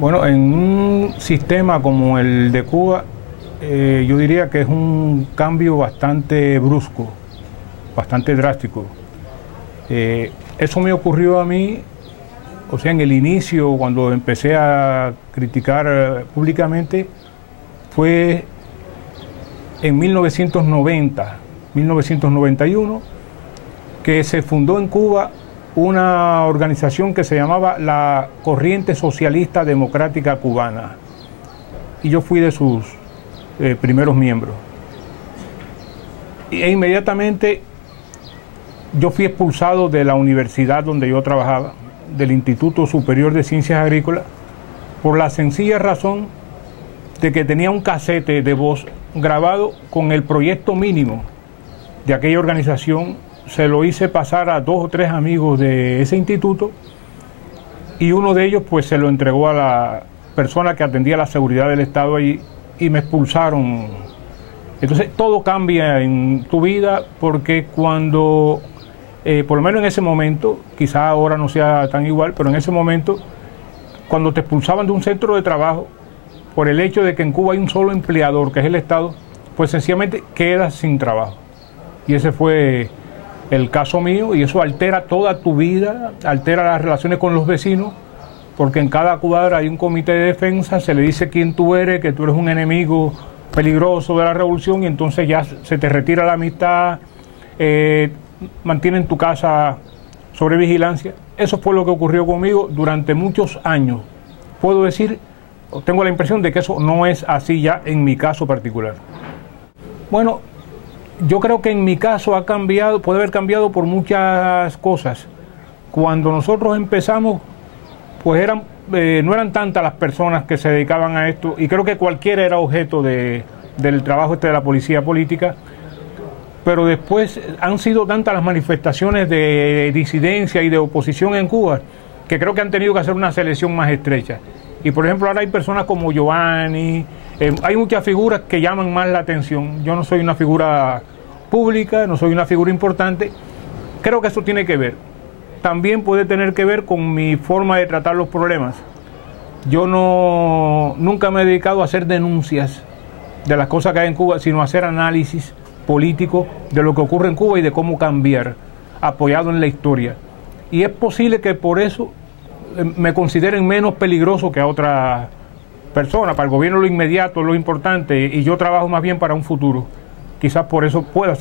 Bueno, en un sistema como el de Cuba, yo diría que es un cambio bastante brusco, bastante drástico. Eso me ocurrió a mí, o sea, en el inicio, cuando empecé a criticar públicamente, fue en 1991, que se fundó en Cuba una organización que se llamaba la Corriente Socialista Democrática Cubana, y yo fui de sus primeros miembros. E inmediatamente yo fui expulsado de la universidad donde yo trabajaba, del Instituto Superior de Ciencias Agrícolas, por la sencilla razón de que tenía un casete de voz grabado con el proyecto mínimo de aquella organización. Se lo hice pasar a 2 o 3 amigos de ese instituto, y uno de ellos pues se lo entregó a la persona que atendía la seguridad del Estado allí, y me expulsaron. Entonces todo cambia en tu vida, porque cuando, por lo menos en ese momento, quizá ahora no sea tan igual, pero en ese momento, cuando te expulsaban de un centro de trabajo por el hecho de que en Cuba hay un solo empleador, que es el Estado, pues sencillamente quedas sin trabajo. Y ese fue el caso mío, y eso altera toda tu vida, altera las relaciones con los vecinos, porque en cada cuadra hay un comité de defensa, se le dice quién tú eres, que tú eres un enemigo peligroso de la revolución, y entonces ya se te retira la amistad, mantienen tu casa sobre vigilancia. Eso fue lo que ocurrió conmigo durante muchos años. Puedo decir, tengo la impresión de que eso no es así ya en mi caso particular. Bueno, yo creo que en mi caso ha cambiado, puede haber cambiado por muchas cosas. Cuando nosotros empezamos, pues no eran tantas las personas que se dedicaban a esto, y creo que cualquiera era objeto del trabajo de la policía política, pero después han sido tantas las manifestaciones de disidencia y de oposición en Cuba, que creo que han tenido que hacer una selección más estrecha. Y por ejemplo, ahora hay personas como Giovanni, hay muchas figuras que llaman más la atención. Yo no soy una figura pública, no soy una figura importante. Creo que eso tiene que ver. También puede tener que ver con mi forma de tratar los problemas. Yo nunca me he dedicado a hacer denuncias de las cosas que hay en Cuba, sino a hacer análisis político de lo que ocurre en Cuba y de cómo cambiar, apoyado en la historia. Y es posible que por eso me consideren menos peligroso que a otras personas. Para el gobierno lo inmediato es lo importante, y yo trabajo más bien para un futuro. Quizás por eso puede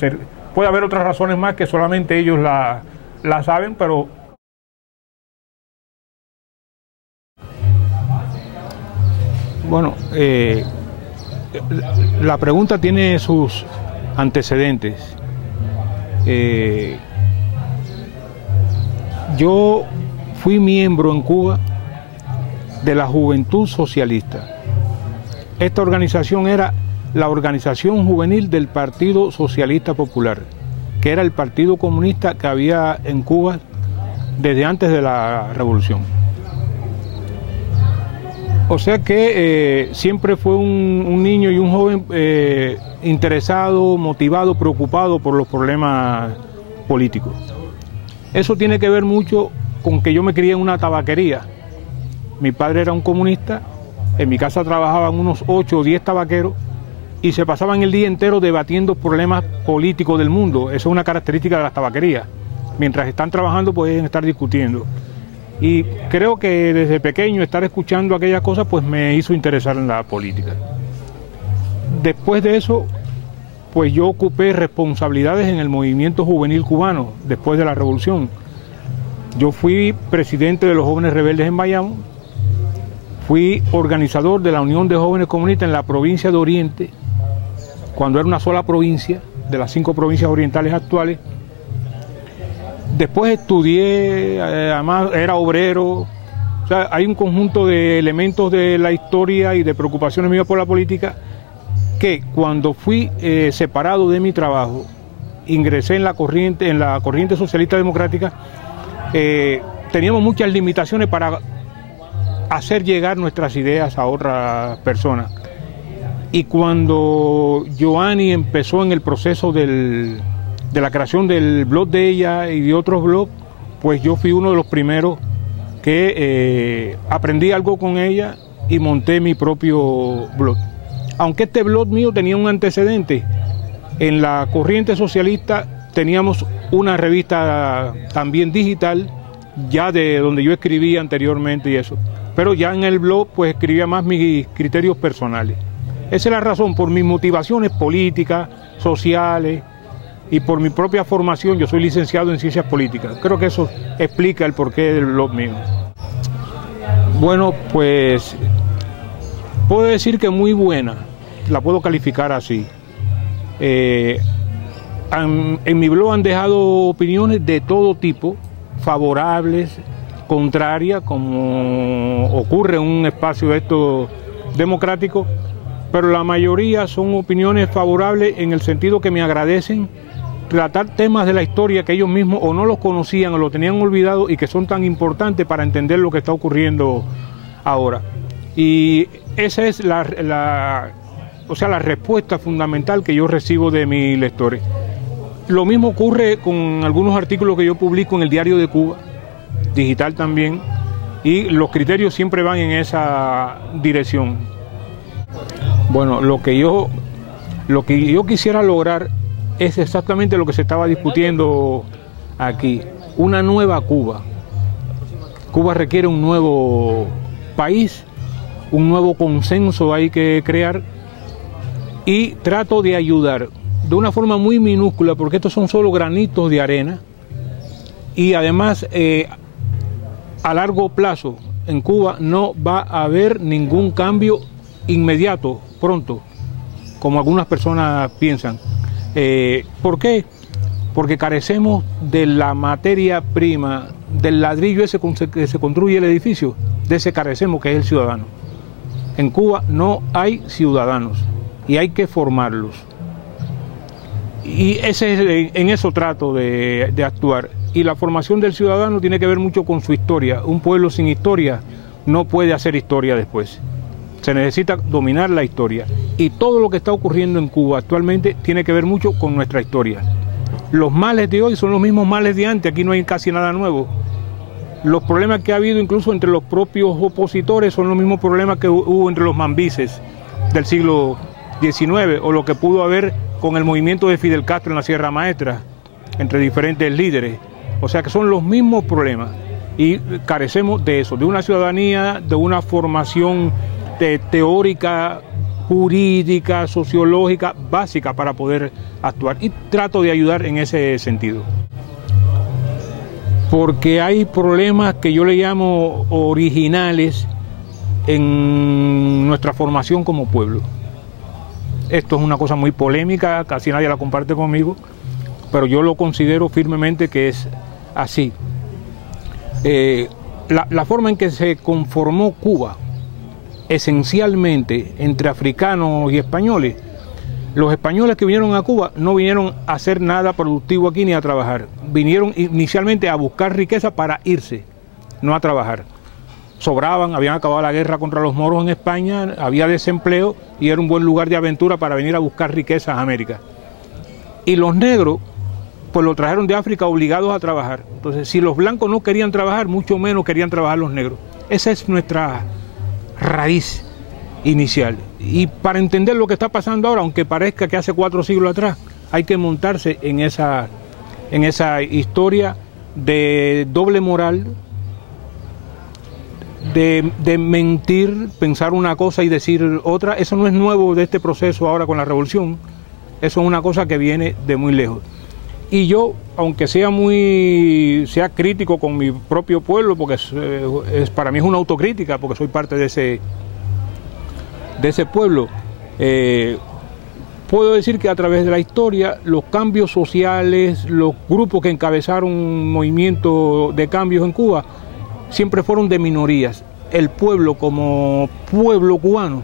haber otras razones más que solamente ellos la saben, pero... Bueno, la pregunta tiene sus antecedentes. Yo fui miembro en Cuba de la Juventud Socialista. Esta organización era la organización juvenil del Partido Socialista Popular, que era el partido comunista que había en Cuba desde antes de la revolución. O sea que siempre fue un niño y un joven interesado, motivado, preocupado por los problemas políticos. Eso tiene que ver mucho con que yo me crié en una tabaquería. Mi padre era un comunista, en mi casa trabajaban unos 8 o 10 tabaqueros, y se pasaban el día entero debatiendo problemas políticos del mundo. Eso es una característica de las tabaquerías. Mientras están trabajando pueden estar discutiendo. Y creo que desde pequeño estar escuchando aquellas cosas pues me hizo interesar en la política. Después de eso, pues yo ocupé responsabilidades en el movimiento juvenil cubano después de la revolución. Yo fui presidente de los Jóvenes Rebeldes en Bayamo, fui organizador de la Unión de Jóvenes Comunistas en la provincia de Oriente, cuando era una sola provincia, de las 5 provincias orientales actuales. Después estudié, además era obrero. O sea, hay un conjunto de elementos de la historia y de preocupaciones mías por la política que cuando fui separado de mi trabajo, ingresé en la corriente socialista democrática, teníamos muchas limitaciones para hacer llegar nuestras ideas a otras personas. Y cuando Giovanni empezó en el proceso de la creación del blog de ella y de otros blogs, pues yo fui uno de los primeros que aprendí algo con ella y monté mi propio blog. Aunque este blog mío tenía un antecedente, en la corriente socialista teníamos una revista también digital, ya de donde yo escribía anteriormente y eso. Pero ya en el blog pues escribía más mis criterios personales. Esa es la razón, por mis motivaciones políticas, sociales y por mi propia formación. Yo soy licenciado en Ciencias Políticas. Creo que eso explica el porqué del blog mío. Bueno, pues puedo decir que muy buena, la puedo calificar así. En mi blog han dejado opiniones de todo tipo, favorables, contrarias, como ocurre en un espacio de esto democrático, pero la mayoría son opiniones favorables en el sentido que me agradecen tratar temas de la historia que ellos mismos o no los conocían o lo tenían olvidado y que son tan importantes para entender lo que está ocurriendo ahora. Y esa es la respuesta fundamental que yo recibo de mis lectores. Lo mismo ocurre con algunos artículos que yo publico en el Diario de Cuba, digital también, y los criterios siempre van en esa dirección. Bueno, lo que yo quisiera lograr es exactamente lo que se estaba discutiendo aquí, una nueva Cuba. Cuba requiere un nuevo país, un nuevo consenso hay que crear, y trato de ayudar de una forma muy minúscula, porque estos son solo granitos de arena, y además a largo plazo en Cuba no va a haber ningún cambio inmediato, pronto, como algunas personas piensan. ¿Por qué? Porque carecemos de la materia prima, del ladrillo ese que se construye el edificio, de ese carecemos, que es el ciudadano. En Cuba no hay ciudadanos y hay que formarlos. Y en eso trato de actuar. Y la formación del ciudadano tiene que ver mucho con su historia. Un pueblo sin historia no puede hacer historia después. Se necesita dominar la historia. Y todo lo que está ocurriendo en Cuba actualmente tiene que ver mucho con nuestra historia. Los males de hoy son los mismos males de antes, aquí no hay casi nada nuevo. Los problemas que ha habido incluso entre los propios opositores son los mismos problemas que hubo entre los mambises del siglo XIX, o lo que pudo haber con el movimiento de Fidel Castro en la Sierra Maestra, entre diferentes líderes. O sea que son los mismos problemas y carecemos de eso, de una ciudadanía, de una formación teórica, jurídica, sociológica, básica para poder actuar, y trato de ayudar en ese sentido. Porque hay problemas que yo le llamo originales en nuestra formación como pueblo. Esto es una cosa muy polémica, casi nadie la comparte conmigo, pero yo lo considero firmemente que es así. La forma en que se conformó Cuba, esencialmente entre africanos y españoles, los españoles que vinieron a Cuba no vinieron a hacer nada productivo aquí ni a trabajar. Vinieron inicialmente a buscar riqueza para irse, no a trabajar. Sobraban, habían acabado la guerra contra los moros en España, había desempleo y era un buen lugar de aventura para venir a buscar riquezas a América. Y los negros, pues lo trajeron de África obligados a trabajar. Entonces, si los blancos no querían trabajar, mucho menos querían trabajar los negros. Esa es nuestra raíz inicial. Y para entender lo que está pasando ahora, aunque parezca que hace 4 siglos atrás, hay que montarse en esa historia de doble moral, de mentir, pensar una cosa y decir otra. Eso no es nuevo de este proceso ahora con la revolución. Eso es una cosa que viene de muy lejos. Y yo, aunque sea crítico con mi propio pueblo, porque para mí es una autocrítica, porque soy parte de ese pueblo, puedo decir que a través de la historia, los cambios sociales, los grupos que encabezaron un movimiento de cambios en Cuba, siempre fueron de minorías. El pueblo, como pueblo cubano,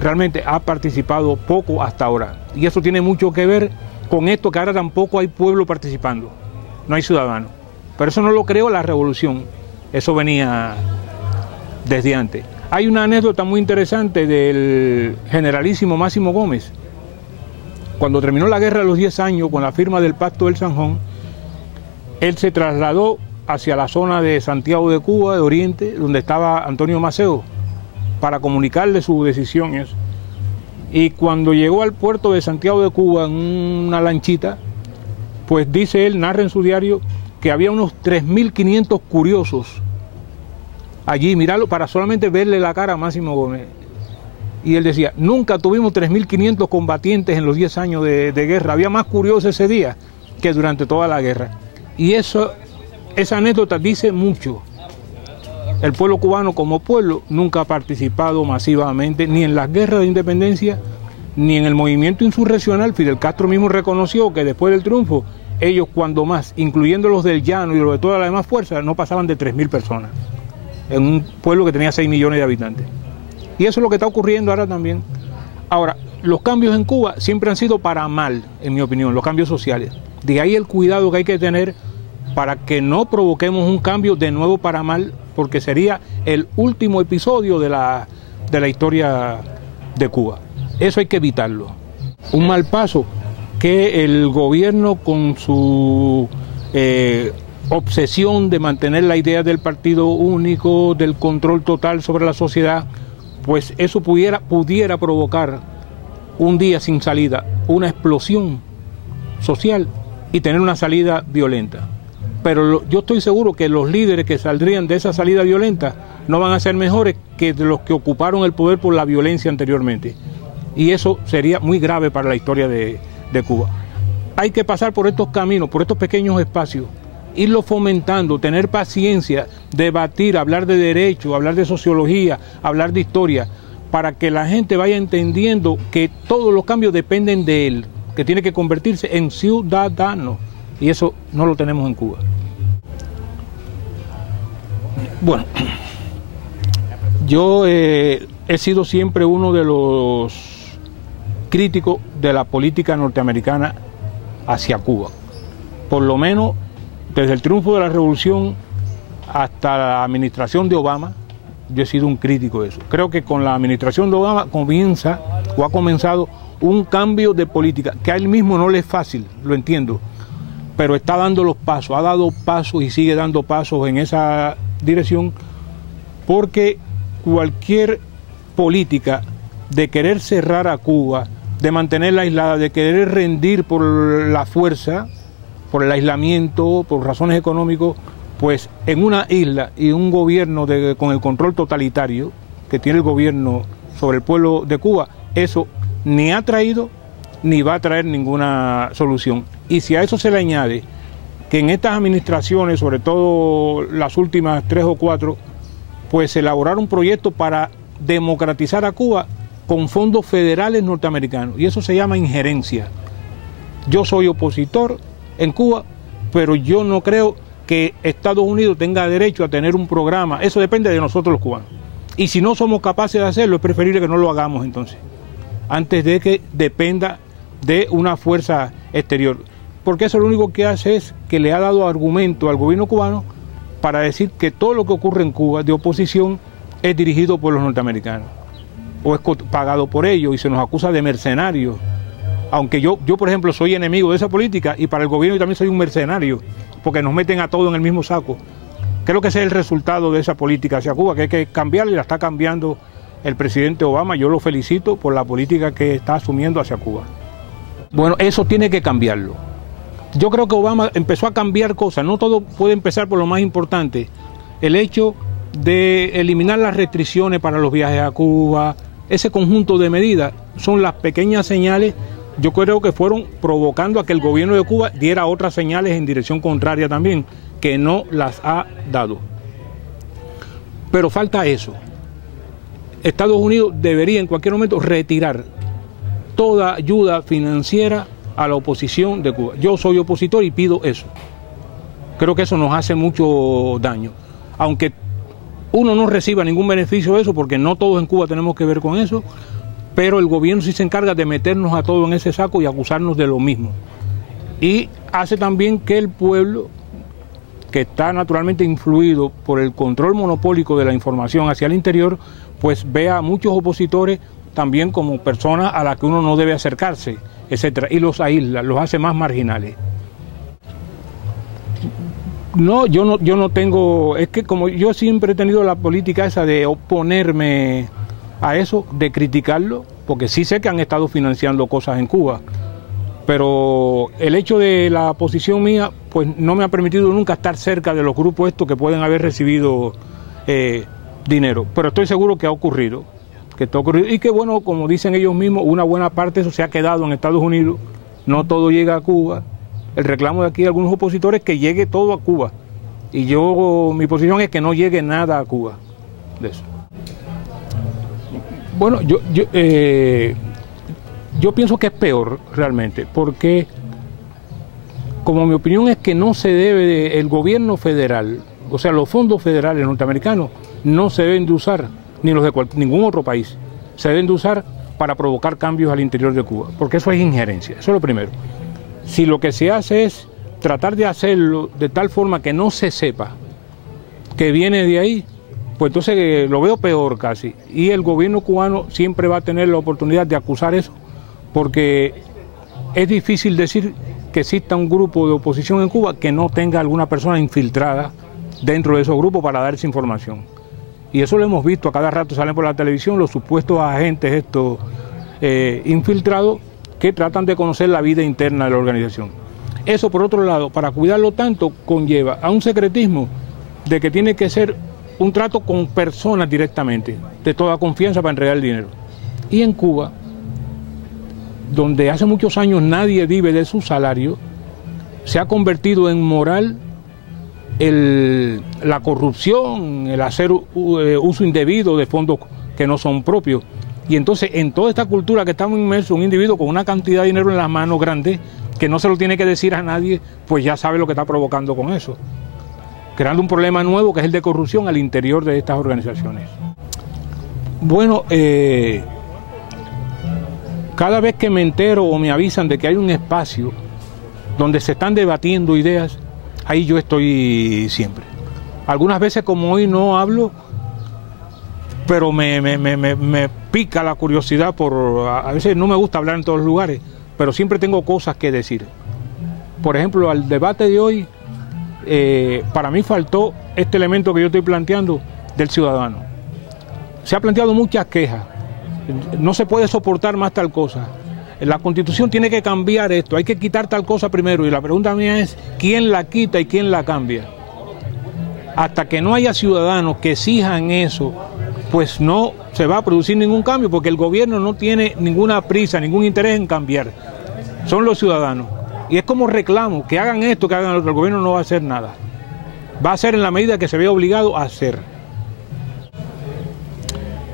realmente ha participado poco hasta ahora. Y eso tiene mucho que ver con esto, que ahora tampoco hay pueblo participando, no hay ciudadanos. Pero eso no lo creó la revolución, eso venía desde antes. Hay una anécdota muy interesante del generalísimo Máximo Gómez. Cuando terminó la guerra de los 10 años, con la firma del Pacto del Zanjón, él se trasladó hacia la zona de Santiago de Cuba, de Oriente, donde estaba Antonio Maceo, para comunicarle su decisión. Y cuando llegó al puerto de Santiago de Cuba en una lanchita, pues dice él, narra en su diario, que había unos 3.500 curiosos allí, mirarlo, para solamente verle la cara a Máximo Gómez. Y él decía, nunca tuvimos 3.500 combatientes en los 10 años de guerra, había más curiosos ese día que durante toda la guerra. Y esa anécdota dice mucho. El pueblo cubano como pueblo nunca ha participado masivamente ni en las guerras de independencia, ni en el movimiento insurreccional. Fidel Castro mismo reconoció que después del triunfo, ellos cuando más, incluyendo los del Llano y los de todas las demás fuerzas, no pasaban de 3.000 personas, en un pueblo que tenía 6 millones de habitantes. Y eso es lo que está ocurriendo ahora también. Ahora, los cambios en Cuba siempre han sido para mal, en mi opinión, los cambios sociales. De ahí el cuidado que hay que tener para que no provoquemos un cambio de nuevo para mal, porque sería el último episodio de la historia de Cuba. Eso hay que evitarlo. Un mal paso que el gobierno, con su obsesión de mantener la idea del partido único, del control total sobre la sociedad, pues eso pudiera provocar un día sin salida, una explosión social y tener una salida violenta. Pero yo estoy seguro que los líderes que saldrían de esa salida violenta no van a ser mejores que de los que ocuparon el poder por la violencia anteriormente. Y eso sería muy grave para la historia de Cuba. Hay que pasar por estos caminos, por estos pequeños espacios, irlo fomentando, tener paciencia, debatir, hablar de derecho, hablar de sociología, hablar de historia, para que la gente vaya entendiendo que todos los cambios dependen de él, que tiene que convertirse en ciudadano. Y eso no lo tenemos en Cuba. Bueno, yo he sido siempre uno de los críticos de la política norteamericana hacia Cuba. Por lo menos desde el triunfo de la revolución hasta la administración de Obama, yo he sido un crítico de eso. Creo que con la administración de Obama ha comenzado un cambio de política, que a él mismo no le es fácil, lo entiendo, pero está dando los pasos, ha dado pasos y sigue dando pasos en esa dirección, porque cualquier política de querer cerrar a Cuba, de mantenerla aislada, de querer rendir por la fuerza, por el aislamiento, por razones económicas, pues en una isla y un gobierno con el control totalitario que tiene el gobierno sobre el pueblo de Cuba, eso ni ha traído ni va a traer ninguna solución. Y si a eso se le añade que en estas administraciones, sobre todo las últimas 3 o 4, pues elaboraron proyectos para democratizar a Cuba con fondos federales norteamericanos, y eso se llama injerencia. Yo soy opositor en Cuba, pero yo no creo que Estados Unidos tenga derecho a tener un programa. Eso depende de nosotros los cubanos. Y si no somos capaces de hacerlo, es preferible que no lo hagamos entonces, antes de que dependa de una fuerza exterior. Porque eso lo único que hace es que le ha dado argumento al gobierno cubano para decir que todo lo que ocurre en Cuba de oposición es dirigido por los norteamericanos o es pagado por ellos, y se nos acusa de mercenarios. Aunque yo por ejemplo, soy enemigo de esa política, y para el gobierno yo también soy un mercenario, porque nos meten a todos en el mismo saco. Creo que ese es el resultado de esa política hacia Cuba, que hay que cambiarla, y la está cambiando el presidente Obama. Yo lo felicito por la política que está asumiendo hacia Cuba. Bueno, eso tiene que cambiarlo. Yo creo que Obama empezó a cambiar cosas. No todo puede empezar por lo más importante. El hecho de eliminar las restricciones para los viajes a Cuba, ese conjunto de medidas son las pequeñas señales, yo creo que fueron provocando a que el gobierno de Cuba diera otras señales en dirección contraria también, que no las ha dado. Pero falta eso. Estados Unidos debería en cualquier momento retirar toda ayuda financiera a la oposición de Cuba. Yo soy opositor y pido eso. Creo que eso nos hace mucho daño. Aunque uno no reciba ningún beneficio de eso, porque no todos en Cuba tenemos que ver con eso, pero el gobierno sí se encarga de meternos a todos en ese saco y acusarnos de lo mismo. Y hace también que el pueblo, que está naturalmente influido por el control monopólico de la información hacia el interior, pues vea a muchos opositores también como personas a las que uno no debe acercarse, etcétera, y los aísla, los hace más marginales. No, yo no tengo, es que como yo siempre he tenido la política esa de oponerme a eso de criticarlo, porque sí sé que han estado financiando cosas en Cuba, pero el hecho de la posición mía pues no me ha permitido nunca estar cerca de los grupos estos que pueden haber recibido dinero, pero estoy seguro que ha ocurrido, y que bueno, como dicen ellos mismos, una buena parte de eso se ha quedado en Estados Unidos, no todo llega a Cuba. El reclamo de aquí de algunos opositores es que llegue todo a Cuba, y mi posición es que no llegue nada a Cuba de eso. Bueno, yo pienso que es peor realmente, porque como mi opinión es que no se debe, el gobierno federal, o sea, los fondos federales norteamericanos no se deben de usar, ni los de ningún otro país, se deben de usar para provocar cambios al interior de Cuba, porque eso es injerencia, eso es lo primero. Si lo que se hace es tratar de hacerlo de tal forma que no se sepa que viene de ahí, pues entonces lo veo peor casi. Y el gobierno cubano siempre va a tener la oportunidad de acusar eso, porque es difícil decir que exista un grupo de oposición en Cuba que no tenga alguna persona infiltrada dentro de esos grupos para dar esa información. Y eso lo hemos visto, a cada rato salen por la televisión los supuestos agentes estos infiltrados que tratan de conocer la vida interna de la organización. Eso, por otro lado, para cuidarlo tanto, conlleva a un secretismo de que tiene que ser un trato con personas directamente, de toda confianza para entregar el dinero. Y en Cuba, donde hace muchos años nadie vive de su salario, se ha convertido en moral la corrupción, el hacer uso indebido de fondos que no son propios. Y entonces, en toda esta cultura que estamos inmersos, un individuo con una cantidad de dinero en las manos grande, que no se lo tiene que decir a nadie, pues ya sabe lo que está provocando con eso, creando un problema nuevo que es el de corrupción al interior de estas organizaciones. Bueno, cada vez que me entero o me avisan de que hay un espacio donde se están debatiendo ideas, ahí yo estoy siempre. Algunas veces, como hoy, no hablo, pero me pica la curiosidad a veces no me gusta hablar en todos los lugares, pero siempre tengo cosas que decir. Por ejemplo, al debate de hoy, para mí faltó este elemento que yo estoy planteando del ciudadano. Se ha planteado muchas quejas, no se puede soportar más tal cosa, la Constitución tiene que cambiar esto, hay que quitar tal cosa primero, y la pregunta mía es, ¿quién la quita y quién la cambia? Hasta que no haya ciudadanos que exijan eso, pues no se va a producir ningún cambio, porque el gobierno no tiene ninguna prisa, ningún interés en cambiar, son los ciudadanos. Y es como reclamo, que hagan esto, que hagan lo otro, el gobierno no va a hacer nada. Va a hacer en la medida que se vea obligado a hacer.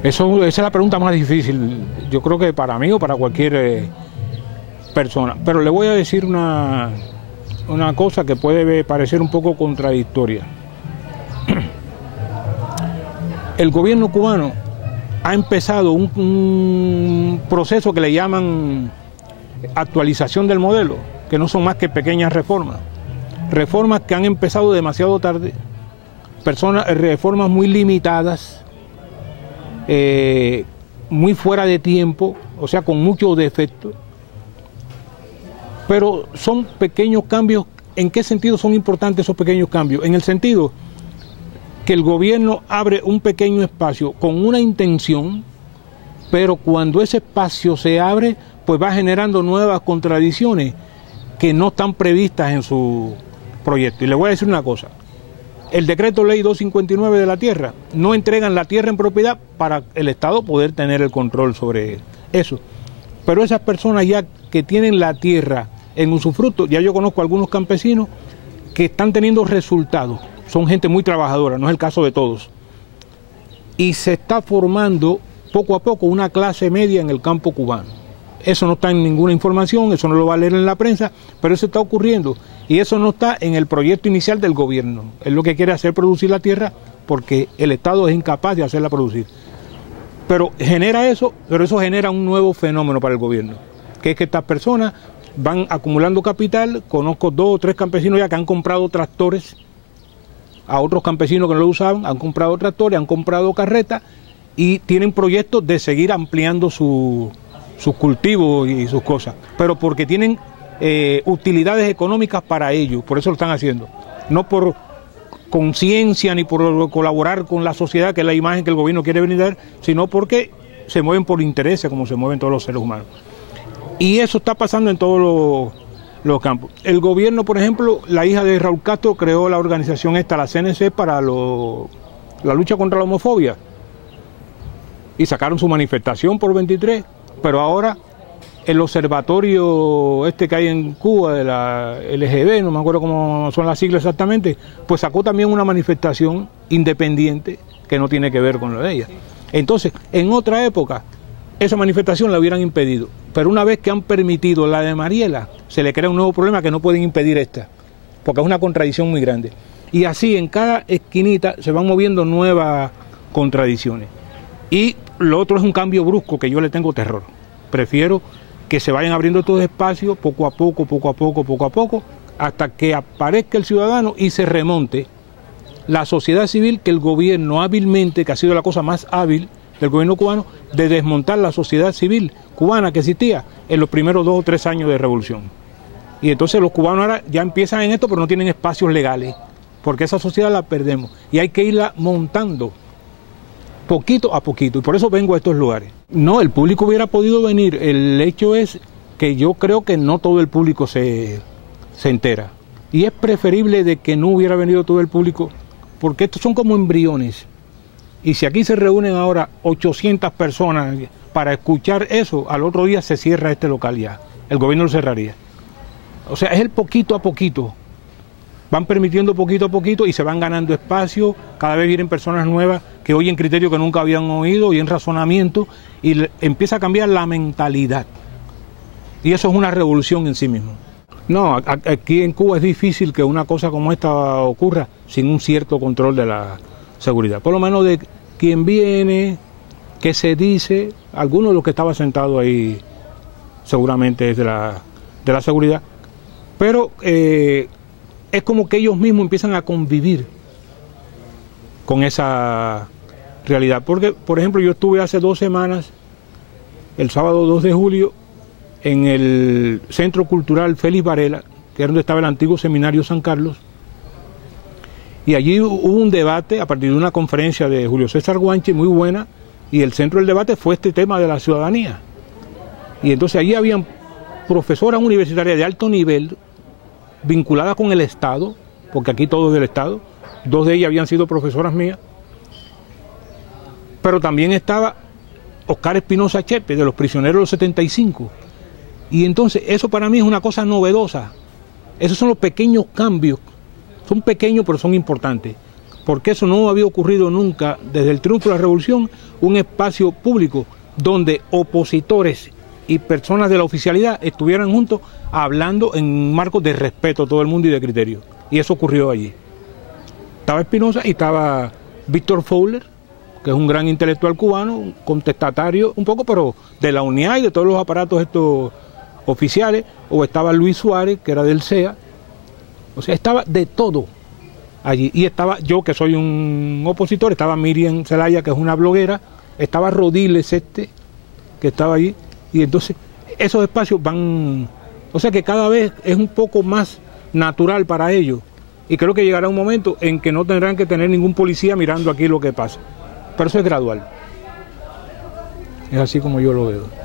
Esa es la pregunta más difícil, yo creo que para mí o para cualquier persona. Pero le voy a decir una cosa que puede parecer un poco contradictoria. El gobierno cubano ha empezado un proceso que le llaman actualización del modelo, que no son más que pequeñas reformas. Reformas que han empezado demasiado tarde, reformas muy limitadas, muy fuera de tiempo, o sea, con muchos defectos. Pero son pequeños cambios. ¿En qué sentido son importantes esos pequeños cambios? En el sentido que el gobierno abre un pequeño espacio con una intención, pero cuando ese espacio se abre, pues va generando nuevas contradicciones que no están previstas en su proyecto. Y le voy a decir una cosa, el decreto ley 259 de la tierra, no entregan la tierra en propiedad para el Estado poder tener el control sobre eso. Pero esas personas ya que tienen la tierra en usufructo, ya yo conozco a algunos campesinos que están teniendo resultados, son gente muy trabajadora, no es el caso de todos. Y se está formando poco a poco una clase media en el campo cubano. Eso no está en ninguna información, eso no lo va a leer en la prensa, pero eso está ocurriendo. Y eso no está en el proyecto inicial del gobierno. Es lo que quiere hacer producir la tierra porque el Estado es incapaz de hacerla producir. Pero eso genera un nuevo fenómeno para el gobierno, que es que estas personas van acumulando capital. Conozco 2 o 3 campesinos ya que han comprado tractores a otros campesinos que no lo usaban, han comprado tractores, han comprado carretas y tienen proyectos de seguir ampliando sus cultivos y sus cosas, pero porque tienen utilidades económicas para ellos, por eso lo están haciendo, no por conciencia ni por colaborar con la sociedad, que es la imagen que el gobierno quiere brindar, sino porque se mueven por intereses, como se mueven todos los seres humanos. Y eso está pasando en todos los campos. El gobierno, por ejemplo, la hija de Raúl Castro creó la organización la CNC, para la lucha contra la homofobia. Y sacaron su manifestación por 23, pero ahora el observatorio que hay en Cuba, de la LGB, no me acuerdo cómo son las siglas exactamente, pues sacó también una manifestación independiente que no tiene que ver con lo de ella. Entonces, en otra época, esa manifestación la hubieran impedido, pero una vez que han permitido la de Mariela, se le crea un nuevo problema que no pueden impedir esta, porque es una contradicción muy grande. Y así en cada esquinita se van moviendo nuevas contradicciones. Y lo otro es un cambio brusco que yo le tengo terror. Prefiero que se vayan abriendo estos espacios poco a poco, hasta que aparezca el ciudadano y se remonte la sociedad civil, que el gobierno hábilmente, que ha sido la cosa más hábil del gobierno cubano, de desmontar la sociedad civil cubana que existía en los primeros 2 o 3 años de revolución. Y entonces los cubanos ahora ya empiezan en esto, pero no tienen espacios legales, porque esa sociedad la perdemos y hay que irla montando poquito a poquito, y por eso vengo a estos lugares. No, el público hubiera podido venir, el hecho es que yo creo que no todo el público se entera, y es preferible de que no hubiera venido todo el público, porque estos son como embriones, y si aquí se reúnen ahora 800 personas para escuchar eso, al otro día se cierra este local ya, el gobierno lo cerraría. O sea, es el poquito a poquito, van permitiendo poquito a poquito y se van ganando espacio, cada vez vienen personas nuevas que oyen criterios que nunca habían oído, oyen razonamiento, y empieza a cambiar la mentalidad. Y eso es una revolución en sí mismo. No, aquí en Cuba es difícil que una cosa como esta ocurra sin un cierto control de la seguridad. Por lo menos de quién viene, qué se dice, alguno de los que estaba sentado ahí seguramente es de la seguridad, pero es como que ellos mismos empiezan a convivir con esa realidad. Porque, por ejemplo, yo estuve hace 2 semanas, el sábado 2 de julio, en el Centro Cultural Félix Varela, que era donde estaba el antiguo Seminario San Carlos, y allí hubo un debate a partir de una conferencia de Julio César Guanche, muy buena, y el centro del debate fue este tema de la ciudadanía. Y entonces allí habían profesoras universitarias de alto nivel, vinculadas con el Estado, porque aquí todo es del Estado, 2 de ellas habían sido profesoras mías, pero también estaba Oscar Espinosa Chepe, de los prisioneros de los 75, y entonces eso para mí es una cosa novedosa. Esos son los pequeños cambios, son pequeños pero son importantes, porque eso no había ocurrido nunca desde el triunfo de la revolución, un espacio público donde opositores y personas de la oficialidad estuvieran juntos hablando en un marco de respeto a todo el mundo y de criterio. Y eso ocurrió allí. Estaba Espinosa y estaba Víctor Fowler, que es un gran intelectual cubano, un contestatario un poco, pero de la UNIA y de todos los aparatos estos oficiales, o estaba Luis Suárez, que era del CEA, o sea, estaba de todo allí. Y estaba yo, que soy un opositor, estaba Miriam Zelaya, que es una bloguera, estaba Rodiles que estaba allí. Y entonces esos espacios van, o sea que cada vez es un poco más natural para ellos, y creo que llegará un momento en que no tendrán que tener ningún policía mirando aquí lo que pasa, pero eso es gradual, es así como yo lo veo.